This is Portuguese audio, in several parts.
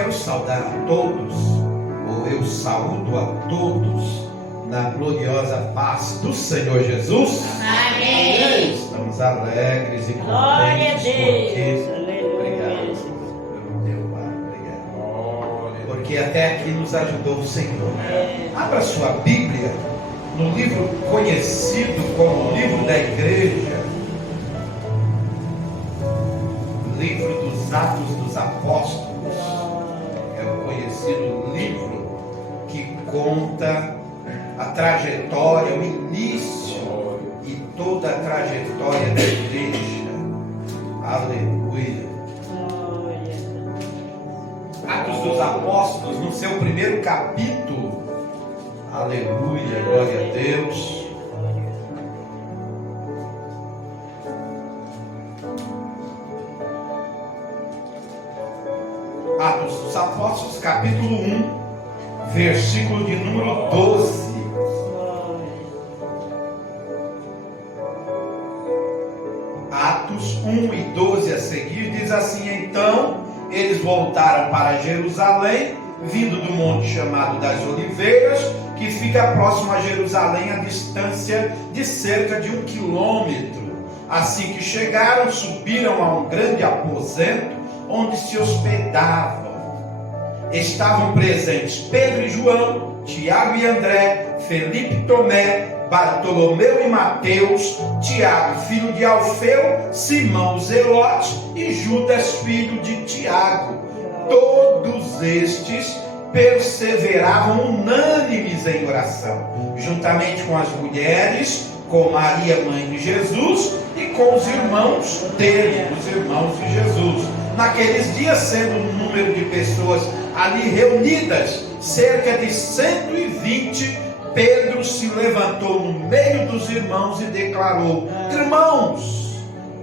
quero saudar a todos, ou eu saúdo a todos, na gloriosa paz do Senhor Jesus. Amém. Estamos alegres e Glória a contentes Deus. porque... Aleluia. Obrigado. Porque até aqui nos ajudou o Senhor. Abra sua Bíblia no livro conhecido como livro da igreja, livro dos Atos dos Apóstolos. É o conhecido livro que conta a trajetória, o início e toda a trajetória da igreja. Aleluia. Atos dos Apóstolos, no seu primeiro capítulo. Aleluia, glória a Deus. Atos dos Apóstolos, capítulo 1, versículo de número 12. Atos 1 e 12 a seguir diz assim: então eles voltaram para Jerusalém, vindo do monte chamado das Oliveiras, que fica próximo a Jerusalém, a distância de cerca de 1 quilômetro. Assim que chegaram, subiram a um grande aposento, onde se hospedavam. Estavam presentes Pedro e João, Tiago e André, Felipe e Tomé, Bartolomeu e Mateus, Tiago, filho de Alfeu, Simão Zelote e Judas, filho de Tiago. Todos estes perseveravam unânimes em oração, juntamente com as mulheres, com Maria, mãe de Jesus, e com os irmãos dele, os irmãos de Jesus. Naqueles dias, sendo um número de pessoas ali reunidas, cerca de 120, Pedro se levantou no meio dos irmãos e declarou: irmãos,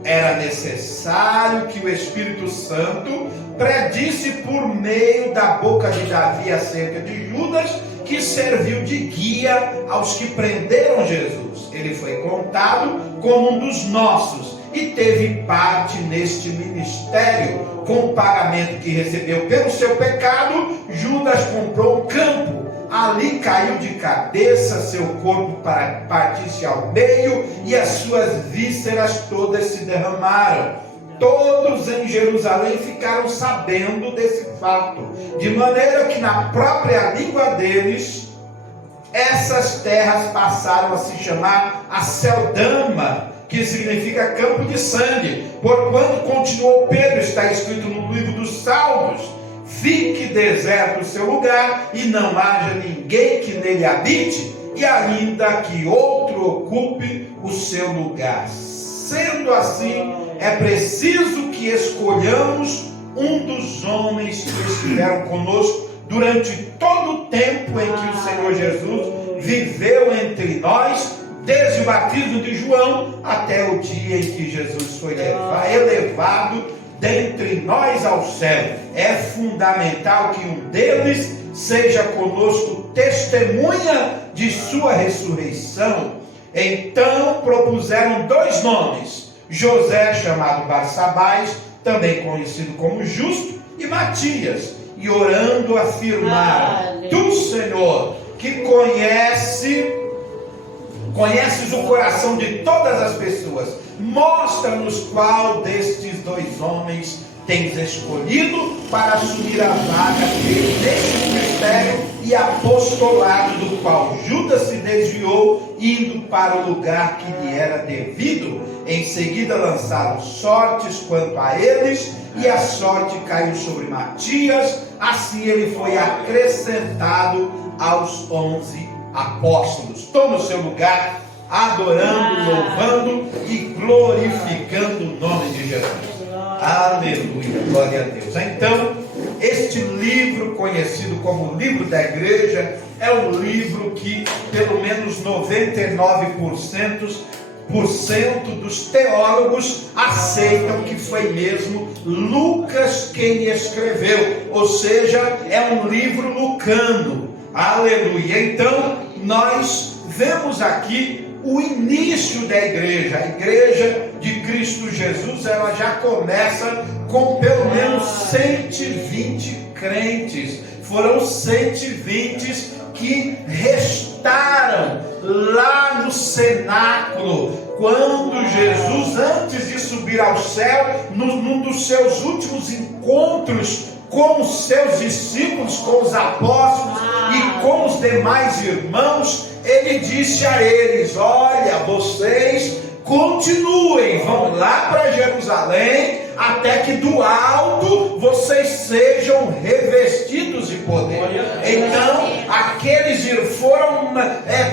era necessário que o Espírito Santo predisse por meio da boca de Davi acerca de Judas, que serviu de guia aos que prenderam Jesus. Ele foi contado como um dos nossos e teve parte neste ministério. Com o pagamento que recebeu pelo seu pecado, Judas comprou um campo. Ali caiu de cabeça, seu corpo partiu-se ao meio e as suas vísceras todas se derramaram. Todos em Jerusalém ficaram sabendo desse fato, de maneira que na própria língua deles, essas terras passaram a se chamar Aceldama, que significa campo de sangue. Porquanto continuou Pedro, está escrito no livro dos Salmos: fique deserto o seu lugar, e não haja ninguém que nele habite, e ainda que outro ocupe o seu lugar. Sendo assim, é preciso que escolhamos um dos homens que estiveram conosco durante todo o tempo em que o Senhor Jesus viveu entre nós, desde o batismo de João até o dia em que Jesus foi elevado dentre nós ao céu. É fundamental que um deles seja conosco testemunha de sua ressurreição. Então propuseram 2 nomes: José, chamado Barsabás, também conhecido como Justo, e Matias, e orando afirmaram: tu, Senhor, que conheces o coração de todas as pessoas, mostra-nos qual destes 2 homens tens escolhido para assumir a vaga neste ministério e apostolado, do qual Judas se desviou, indo para o lugar que lhe era devido. Em seguida lançaram sortes quanto a eles, e a sorte caiu sobre Matias. Assim ele foi acrescentado aos 11 apóstolos. Toma o seu lugar, adorando, louvando e glorificando o nome de Jesus. Aleluia, glória a Deus. Então, este livro, conhecido como livro da igreja, é um livro que pelo menos 99% dos teólogos aceitam que foi mesmo Lucas quem escreveu, ou seja, é um livro lucano. Aleluia. Então nós vemos aqui o início da igreja. A igreja de Cristo Jesus, ela já começa com pelo menos 120 crentes. Foram 120 que restaram lá no cenáculo, quando Jesus, antes de subir ao céu, num dos seus últimos encontros com os seus discípulos, com os apóstolos e com os demais irmãos, ele disse a eles: olha, vocês continuem, vão lá para Jerusalém, até que do alto vocês sejam revestidos de poder. Então, foram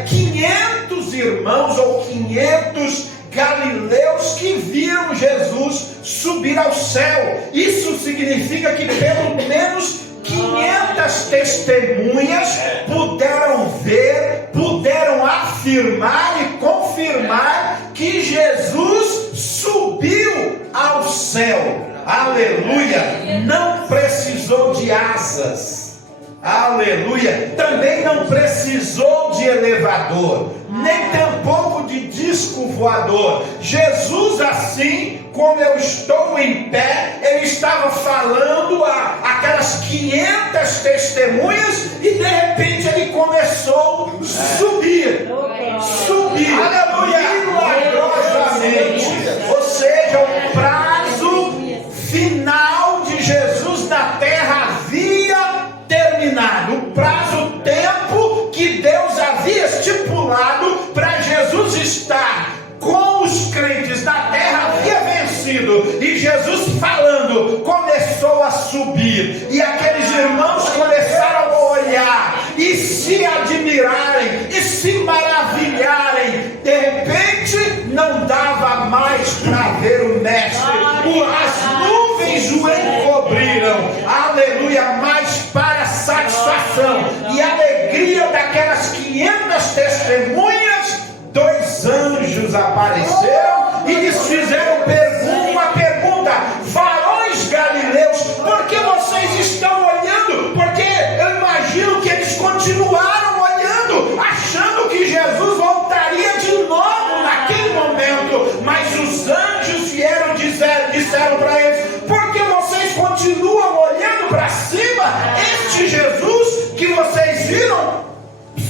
500 irmãos ou 500 galileus que viram Jesus subir ao céu. Isso significa que pelo menos 500 testemunhas puderam ver, puderam afirmar e confirmar que Jesus subiu ao céu. Aleluia! Não precisou de asas. Aleluia! Também não precisou de elevador, nem tampouco de disco voador. Jesus, assim como eu estou em pé, ele estava falando a aquelas 500 testemunhas e de repente ele começou a subir, aleluia, milagrosamente. Ou seja, o prazo final de Jesus na terra havia terminado. O prazo, tempo que Deus havia estipulado para Jesus estar com os crentes na terra havia vencido. E Jesus falando começou a subir, e aqueles irmãos começaram a olhar e se admirarem e se maravilharem. De repente não dava mais para ver o mestre, as nuvens o encobriram, aleluia. Mas para satisfação e alegria daquelas 500 testemunhas, 2 anjos apareceram e lhes fizeram uma pergunta: varões galileus, por que vocês estão olhando? Porque eu imagino que eles continuaram olhando, achando que Jesus voltaria de novo naquele momento. Mas os anjos vieram disseram para eles: por que vocês continuam olhando para cima? Este Jesus que vocês viram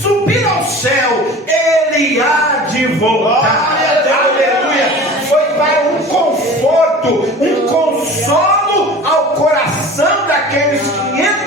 subir ao céu, ele há de voltar. Aleluia! Foi para um conforto, um consolo ao coração daqueles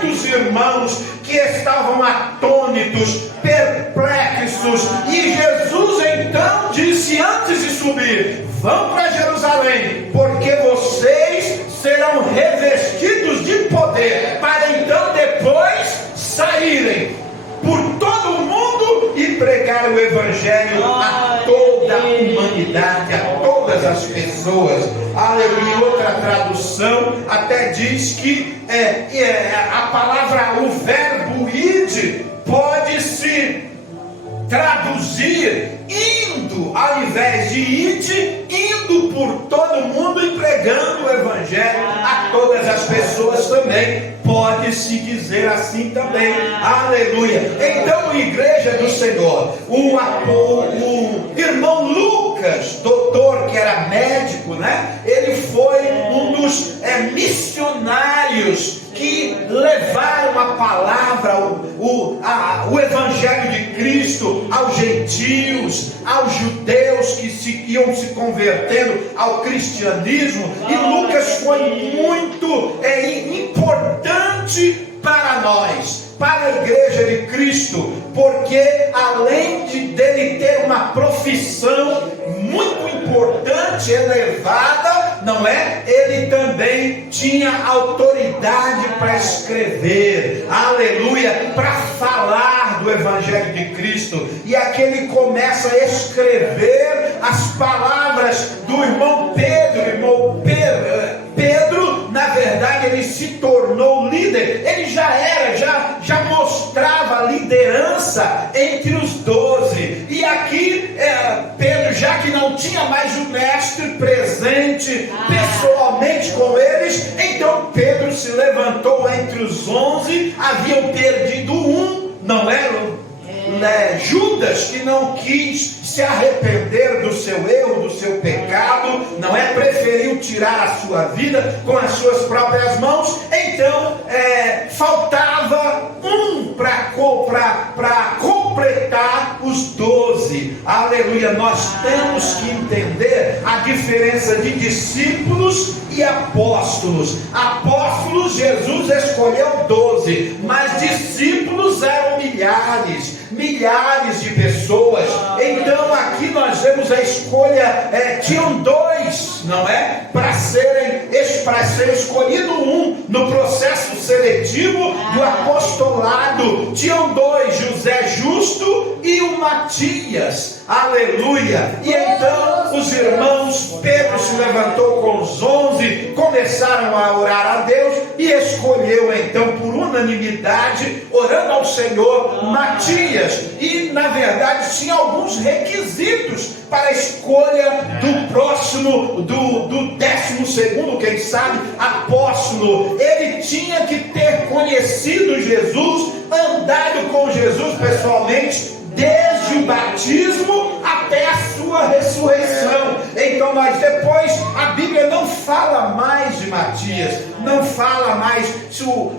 500 irmãos que estavam atônitos, perplexos. E Jesus então disse antes de subir: vão para Jerusalém, porque vocês serão revestidos de poder, para então depois saírem por todo o mundo e pregar o evangelho a toda a humanidade, a todas as pessoas. Aleluia. Outra tradução até diz que a palavra, o verbo ide, pode se traduzir indo, ao invés de ide, indo por todo mundo e pregando o evangelho a todas as pessoas também. Pode-se dizer assim também. Aleluia. Então, igreja do Senhor, o irmão Lucas, doutor, que era médico, né? Ele foi um dos missionários que levaram a palavra, o evangelho de Cristo aos gentios, aos judeus que iam se convertendo ao cristianismo. E Lucas foi muito importante para nós, para a igreja de Cristo, porque além dele ter uma profissão muito importante, elevada, não é? Ele também tinha autoridade para escrever, aleluia, para falar do evangelho de Cristo. E aqui ele começa a escrever as palavras do irmão Pedro. Pedro, na verdade, ele se tornou líder. Ele já mostrava liderança entre os 12. E aqui Pedro, já que não tinha mais o mestre presente pessoalmente com eles, então Pedro se levantou entre os 11. Haviam perdido um, não era? Judas, que não quis se arrepender do seu erro, do seu pecado, não é? Preferiu tirar a sua vida com as suas próprias mãos. Então faltava um para completar os 12. Aleluia. Nós temos que entender a diferença de discípulos e apóstolos. Apóstolos, Jesus escolheu 12, mas discípulos eram milhares de pessoas. Então aqui nós vemos a escolha, tinham 2, não é? Para ser escolhido um no processo seletivo do apostolado. Tinham 2, José Justo e o Matias. Aleluia. E então os irmãos, Pedro se levantou com os 11, começaram a orar a Deus e escolheu então por unanimidade, orando ao Senhor, Matias. E na verdade tinha alguns requisitos para a escolha do próximo, do 12º, quem sabe, apóstolo. Ele tinha que ter conhecido Jesus, andado com Jesus pessoalmente, desde o batismo até a sua ressurreição. Então, mas depois a Bíblia não fala mais de Matias, não fala mais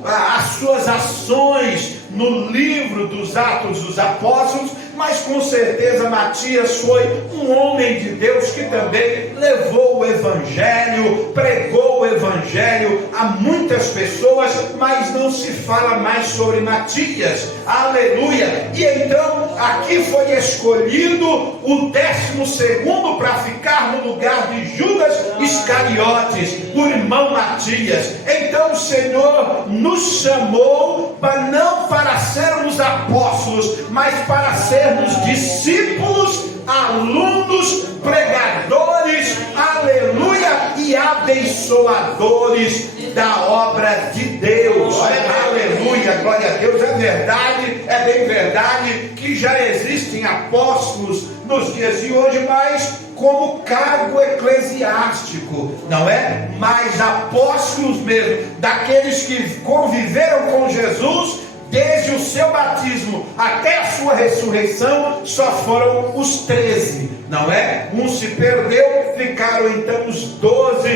as suas ações no livro dos Atos dos Apóstolos, mas com certeza Matias foi um homem de Deus que também levou o Evangelho, pregou o Evangelho a muitas pessoas, mas não se fala mais sobre Matias. Aleluia. E então aqui foi escolhido o 12º para ficar no lugar de Judas Iscariotes, o irmão Matias. Então o Senhor nos chamou não para sermos apóstolos, mas para sermos discípulos, alunos, pregadores, aleluia, e abençoadores da obra de Deus. Aleluia, glória a Deus. É verdade, é bem verdade que já existem apóstolos nos dias de hoje, mas como cargo eclesiástico, não é? Mas apóstolos mesmo, daqueles que conviveram com Jesus desde o seu batismo até a sua ressurreição, só foram os 13, não é? Um se perdeu, ficaram então os 12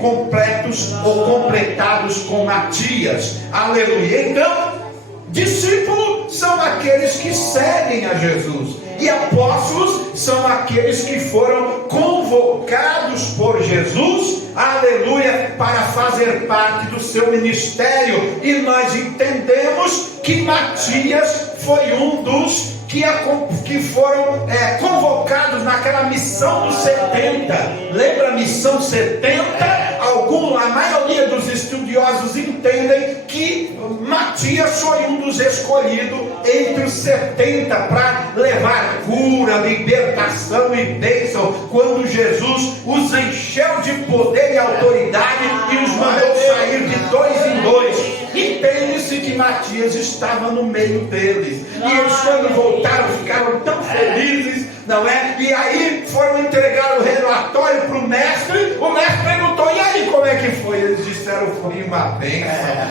completos ou completados com Matias. Aleluia. Então, discípulos são aqueles que seguem a Jesus, e apóstolos são aqueles que foram convocados por Jesus, aleluia, para fazer parte do seu ministério. E nós entendemos que Matias foi um dos que foram convocados naquela missão dos 70. Lembra a missão 70? A maioria dos estudiosos entendem que Matias foi um dos escolhidos entre os 70 para levar cura, libertação e bênção, quando Jesus os encheu de poder e autoridade e os mandou sair de 2 em 2. Entende-se que Matias estava no meio deles, e eles, quando voltaram, ficaram tão felizes, não é? E aí foram entregar o relatório para o mestre. O mestre perguntou: e aí, como é que foi? Eles disseram: foi uma bênção.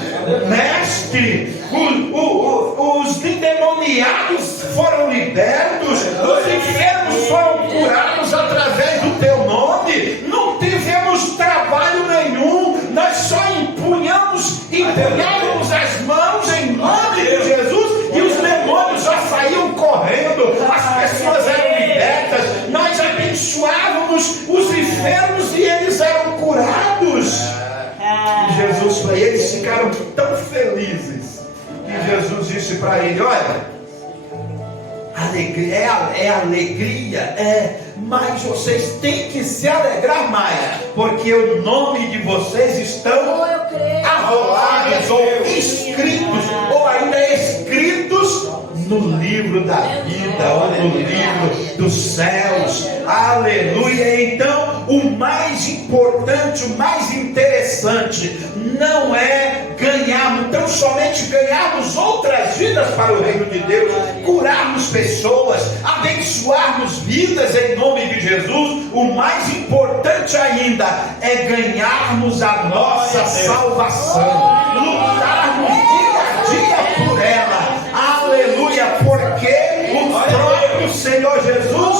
Mestre, os endemoniados foram libertos, os enfermos foram curados através do teu nome, não tivemos trabalho nenhum, nós só empunhávamos as mãos em nome de Jesus, e os demônios já saíam correndo, as pessoas eram libertas, nós abençoávamos os enfermos e eles eram curados. E Jesus, eles ficaram tão felizes que Jesus disse para ele: olha, alegria, mas vocês têm que se alegrar mais, porque o nome de vocês estão arrolados ou escritos, ou ainda escritos no livro da vida, ou no livro dos céus. Aleluia. Então, o mais importante, o mais interessante não é tão somente ganharmos outras vidas para o reino de Deus, curarmos pessoas, abençoarmos vidas em nome de Jesus. O mais importante ainda é ganharmos a nossa salvação, lutarmos dia a dia por ela. Aleluia, porque o próprio Senhor Jesus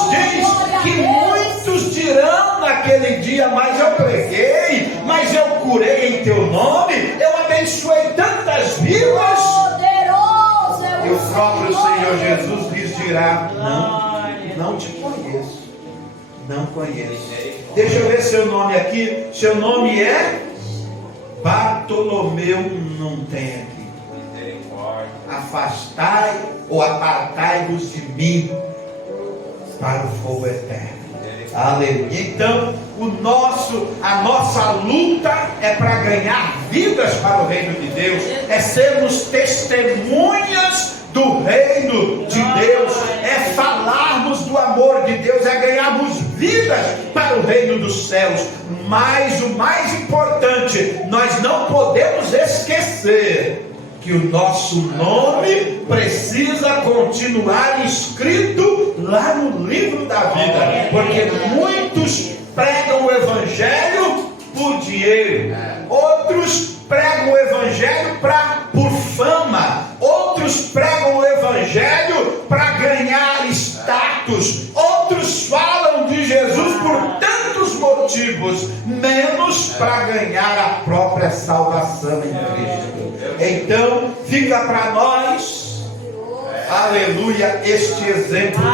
Senhor Jesus lhes dirá: não te conheço. Não conheço. Deixa eu ver seu nome aqui. Seu nome é Bartolomeu. Não tem aqui. Afastai ou apartai-vos de mim para o fogo eterno. Aleluia. Então, a nossa luta é para ganhar vidas para o reino de Deus, é sermos testemunhas do reino de Deus, é falarmos do amor de Deus, é ganharmos vidas para o reino dos céus. Mas o mais importante, nós não podemos esquecer que o nosso nome precisa continuar escrito lá no livro da vida, porque muitos pregam o evangelho por dinheiro, outros pregam o evangelho por fama, outros pregam o evangelho para ganhar status, outros falam de Jesus por tantos motivos, menos para ganhar a própria salvação em Cristo. Então fica para nós, aleluia, este exemplo do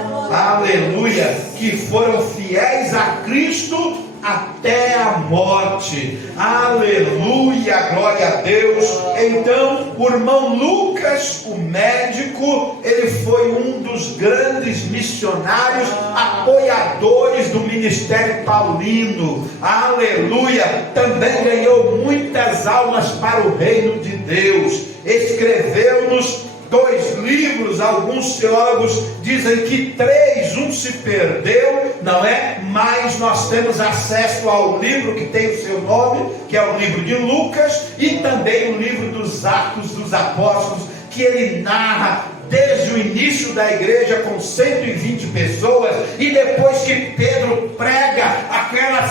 povo, aleluia, que foram fiéis a Cristo até a morte, aleluia, glória a Deus. Então o irmão Lucas, o médico, ele foi um dos grandes missionários, apoiadores do ministério paulino, aleluia, também ganhou muitas almas para o reino de Deus, escreveu-nos 2 livros, alguns teólogos dizem que 3, um se perdeu, não é? Mas nós temos acesso ao livro que tem o seu nome, que é o livro de Lucas, e também o livro dos Atos dos Apóstolos, que ele narra desde o início da igreja com 120 pessoas, e depois que Pedro prega, aquelas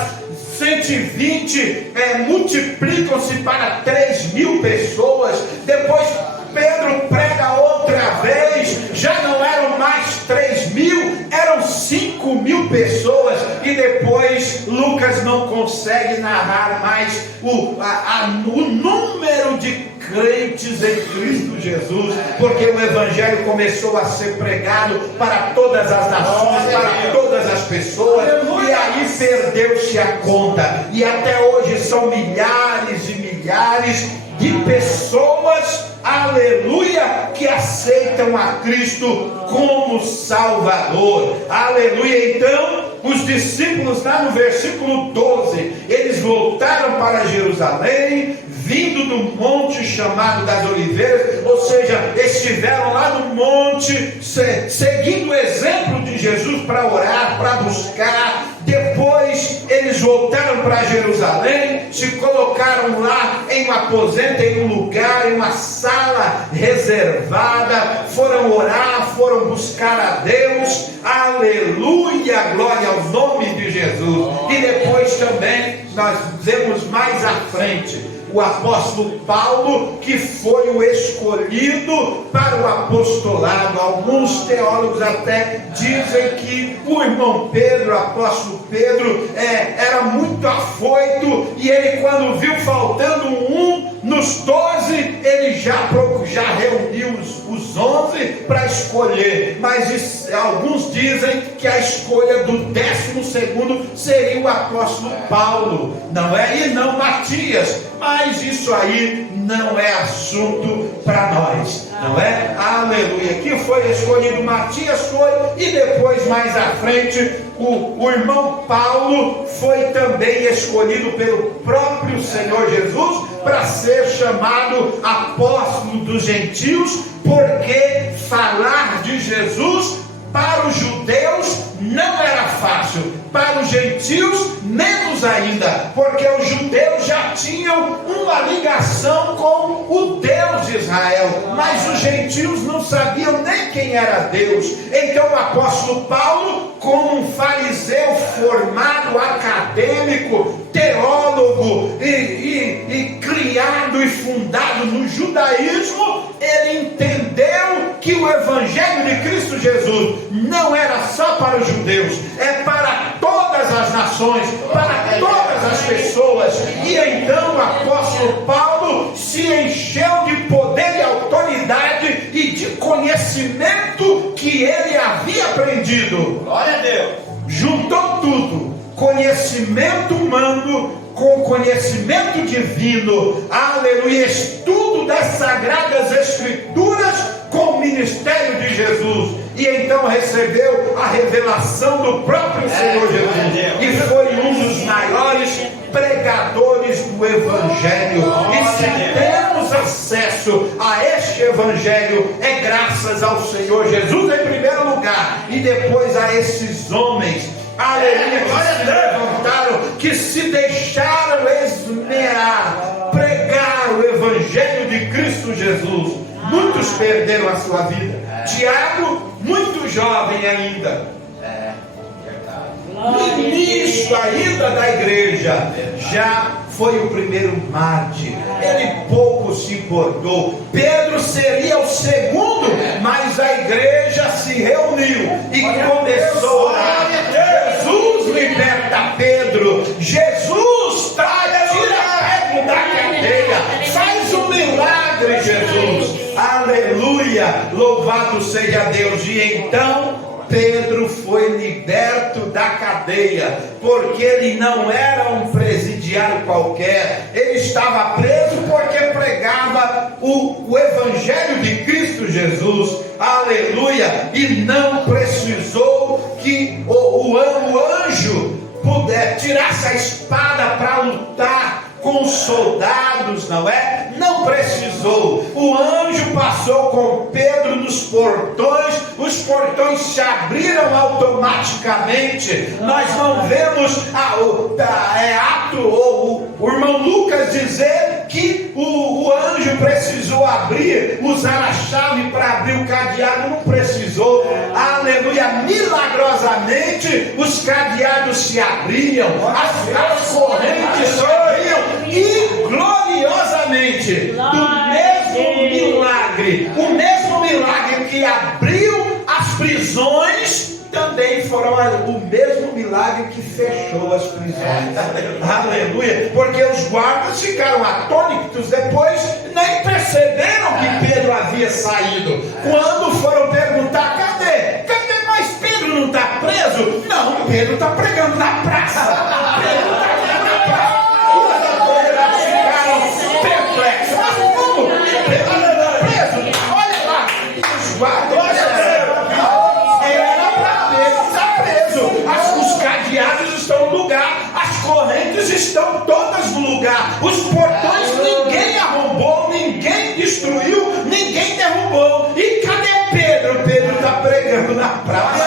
120 multiplicam-se para 3.000 pessoas, depois Pedro prega outra vez, já não eram mais 3.000, eram 5.000 pessoas, e depois Lucas não consegue narrar mais o número de crentes em Cristo Jesus, porque o evangelho começou a ser pregado para todas as nações, para todas as pessoas, e aí perdeu-se a conta, e até hoje são milhares e milhares de pessoas, aleluia, que aceitam a Cristo como Salvador, aleluia. Então os discípulos, lá no versículo 12, eles voltaram para Jerusalém, vindo do monte chamado das Oliveiras, ou seja, estiveram lá no monte, seguindo o exemplo de Jesus para orar, para buscar. Depois eles voltaram para Jerusalém, se colocaram lá em um aposento, em um lugar, em uma sala reservada, foram orar, foram buscar a Deus, aleluia, glória ao nome de Jesus. E depois também nós vemos mais à frente o apóstolo Paulo, que foi o escolhido para o apostolado. Alguns teólogos até dizem que o irmão Pedro, o apóstolo Pedro, era muito afoito, e ele, quando viu faltando nos 12, ele já reuniu os 11 para escolher, mas alguns dizem que a escolha do 12º seria o apóstolo Paulo, não é? E não Matias, mas isso aí não é assunto para nós, não é? Aleluia. Que foi escolhido Matias, foi, e depois mais à frente o irmão Paulo foi também escolhido pelo próprio Senhor Jesus para ser chamado apóstolo dos gentios, porque falar de Jesus para os judeus não era fácil, para os gentios menos ainda, porque os judeus já tinham uma ligação com o Deus de Israel, mas os gentios não sabiam nem quem era Deus. Então o apóstolo Paulo, como um fariseu formado, acadêmico, teólogo e criado e fundado no judaísmo, ele entendeu que o evangelho de Cristo Jesus não era só para os judeus, é para todas as nações, para todas as pessoas. E então o apóstolo Paulo se encheu de poder e autoridade e de conhecimento dividido. Glória a Deus. Juntou tudo, conhecimento humano com conhecimento divino, aleluia, estudo das Sagradas Escrituras com o ministério de Jesus, e então recebeu a revelação do próprio Senhor Jesus, e foi um dos maiores pregadores do Evangelho. E se temos acesso a este Evangelho, é graças ao Senhor Jesus em primeiro lugar, e depois a esses homens, aleluia, que se levantaram, que se deixaram esmerar, pregar o Evangelho de Cristo Jesus. Muitos perderam a sua vida. Tiago, muito jovem ainda, no início ainda da igreja, já foi o primeiro mártir. Ele pouco se importou. Pedro seria o segundo, mas a igreja se reuniu e começou a orar. Jesus liberta Pedro. Jesus tira Pedro da cadeia. Faz um milagre, Jesus. Aleluia, louvado seja Deus. E então Pedro foi liberto da cadeia, porque ele não era um presidiário qualquer, ele estava preso porque pregava o Evangelho de Cristo Jesus, aleluia, e não precisou que o anjo pudesse tirasse a espada para lutar com os soldados, não é? Não precisou. O anjo passou com Pedro nos portões, os portões se abriram automaticamente. Nós não vemos o irmão Lucas dizer que o anjo precisou usar a chave para abrir o cadeado. Não precisou. Aleluia, milagrosamente os cadeados se abriam, as correntes se abriam, e gloriosamente, o mesmo milagre que abriu as prisões, também foram o mesmo milagre que fechou as prisões. Aleluia, porque os guardas ficaram atônitos depois, nem perceberam que Pedro havia saído. Quando foram perguntar: cadê? Mas Pedro não está preso? Não, Pedro está pregando na praça. Pedro está pregando na praça. Perplexo, mas como? Preso, olha lá, os guardas era para Pedro estar preso. Os cadeados estão no lugar, as correntes estão todas no lugar, os portões ninguém arrombou, ninguém destruiu, ninguém derrubou. E cadê Pedro? Pedro está pregando na praça.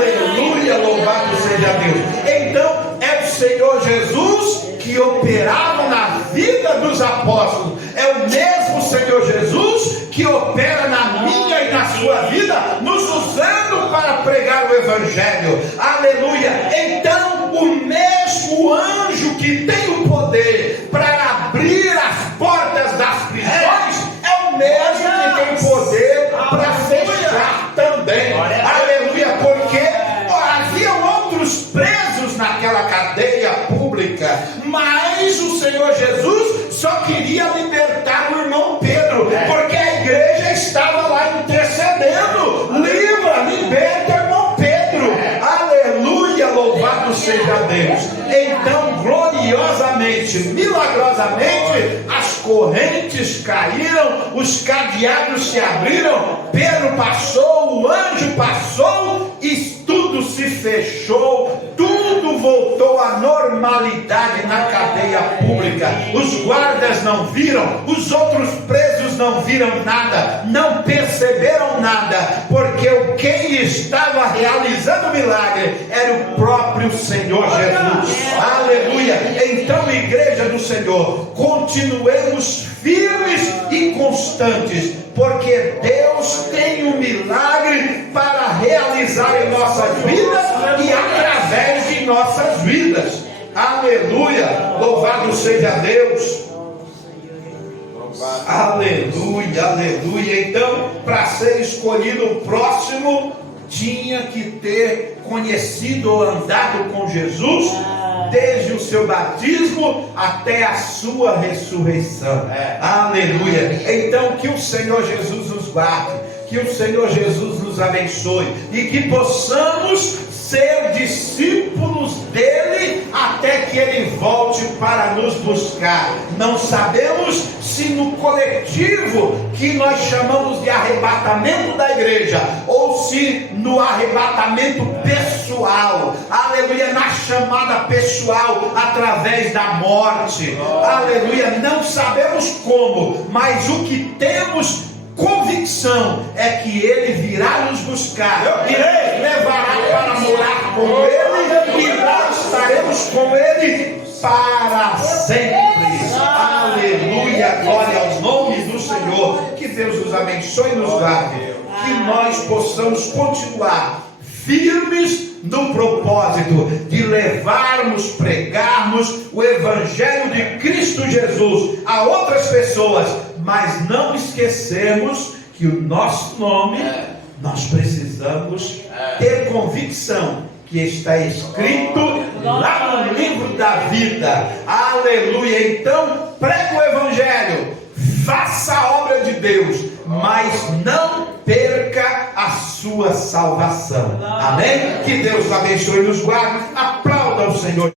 Aleluia, louvado seja Deus. Então é o Senhor Jesus que operava na vida dos apóstolos, é o mesmo Senhor Jesus que opera na minha e na sua vida, nos usando para pregar o Evangelho. Aleluia. Então o mesmo anjo que tem o poder para abrir as portas das prisões é o mesmo que tem poder para fechar também. Aleluia, porque haviam outros presos naquela cadeia pública, mas o Senhor Jesus só queria libertar o irmão Pedro, porque a igreja estava lá intercedendo. Liberta o irmão Pedro. Aleluia, louvado seja Deus. Então, gloriosamente, milagrosamente, as correntes caíram, os cadeados se abriram, Pedro passou, o anjo passou e tudo se fechou, tudo voltou à normalidade na cadeia pública. Os guardas não viram, os outros presos não viram nada, não perceberam nada, porque quem estava realizando o milagre era o próprio Senhor Jesus. Aleluia. Então, igreja do Senhor, continuemos firmes e constantes, porque Deus tem um milagre para realizar em nossas vidas e através de nossas vidas. Aleluia, louvado seja Deus. Aleluia, aleluia. Então, para ser escolhido o próximo, tinha que ter conhecido ou andado com Jesus desde o seu batismo até a sua ressurreição. Aleluia. Então que o Senhor Jesus nos guarde, Que o Senhor Jesus nos abençoe e que possamos ser discípulos dele até que ele volte para nos buscar. Não sabemos se no coletivo que nós chamamos de arrebatamento da igreja, ou se no arrebatamento pessoal, aleluia, na chamada pessoal através da morte, aleluia, não sabemos como, mas o que temos convicção é que ele virá nos buscar e nos levará para morar com ele, e nós estaremos com ele para sempre. Aleluia, glória aos nomes do Senhor. Que Deus nos abençoe e nos guarde, que nós possamos continuar firmes no propósito de levarmos, pregarmos o Evangelho de Cristo Jesus a outras pessoas, mas não esquecemos que o nosso nome, nós precisamos ter convicção que está escrito lá no livro da vida. Aleluia. Então pregue o Evangelho, faça a obra de Deus, mas não perca a sua salvação. Amém? Que Deus abençoe e nos guarde. Aplauda o Senhor.